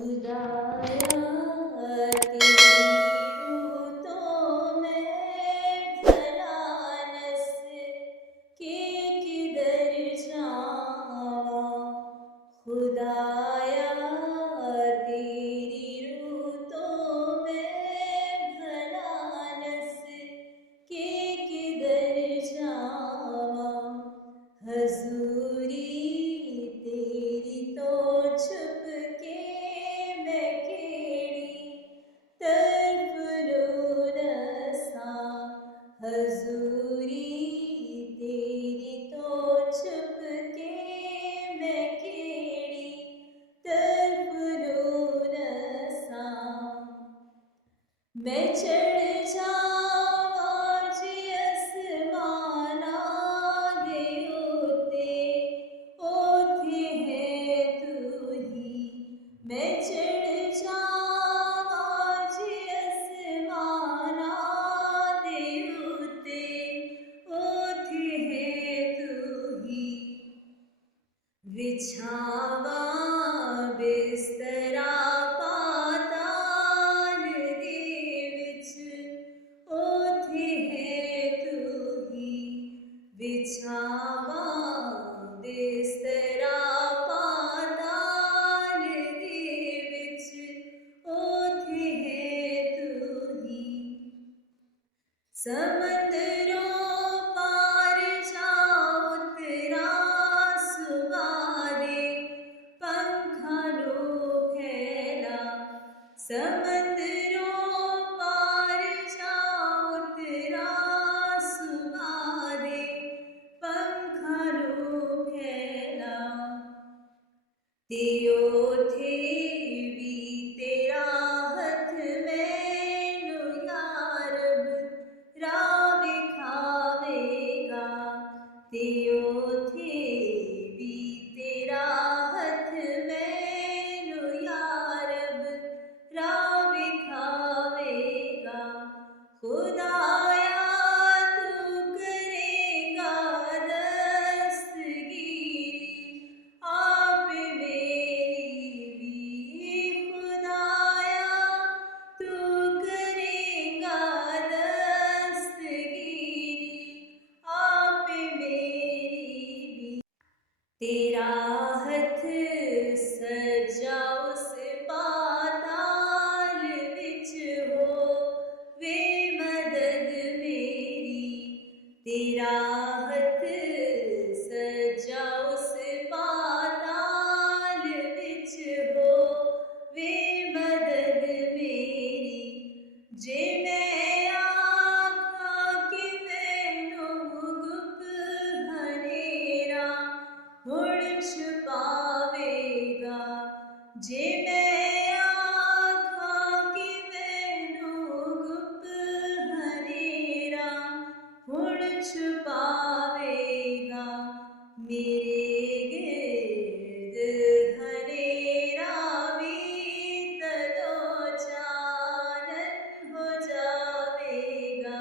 खुदाया तेरी रूह तो मैं भला नस के किधर जावा। खुदाया तेरी रूह तो मैं भला नस के किधर जावा। हजूरी तेरी तो छुप के मैं केड़ी तड़प लो रसा। हजूरी तेरी तो छुप के मैं केड़ी तड़प लो रसा। मैं चढ़ जावां जी आसमाना दे ओथे है तू ही। मैं चढ़ जावां जी आसमाना दे ओथे है तू ही। बिछावा बिस्तरा पाताल दे विच ओथे है तू ही। बिछावा बिस्तरा पाताल दे विच ओथे है तू ही। समंदरों पार जा उतरा सुवादे पंखा लो फैला। समंदरों पार जा उतरा सुवादे पंखा लो फैला। ते ओथे भी तेरा हथ मैनू यारब राह विखावेगा। ते ओथे भी तेरा हथ मैनू यारब राह विखावेगा। खुदाया तू करेगा दस्तगीरी आप मेरी भी। खुदाया तू करेगा दस्तगीरी आप मेरी भी। तेरा हथ सजा उस पाताल विच हो वे मदद मेरी। तेरा हथ सजा उस पाताल विच हो वे मदद मेरी। जे मैं आखां कि मैनू गुप हनेरा हुण छुपावेगा। जे मैं आखां कि मैनू गुप हनेरा हुण छुपावेगा। मेरे गिर्द हनेरा भी तदों चानन हो जावेगा।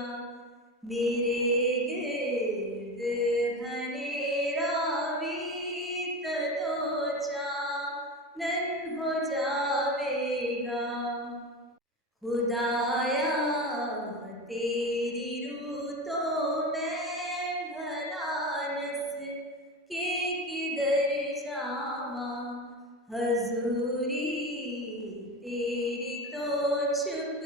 मेरे गिर्द हनेरा भी तदों चानन हो जावेगा। खुदाया तेरी रूह तो मैं भला नस के किधर जावा। हजूरी तेरी तो छुप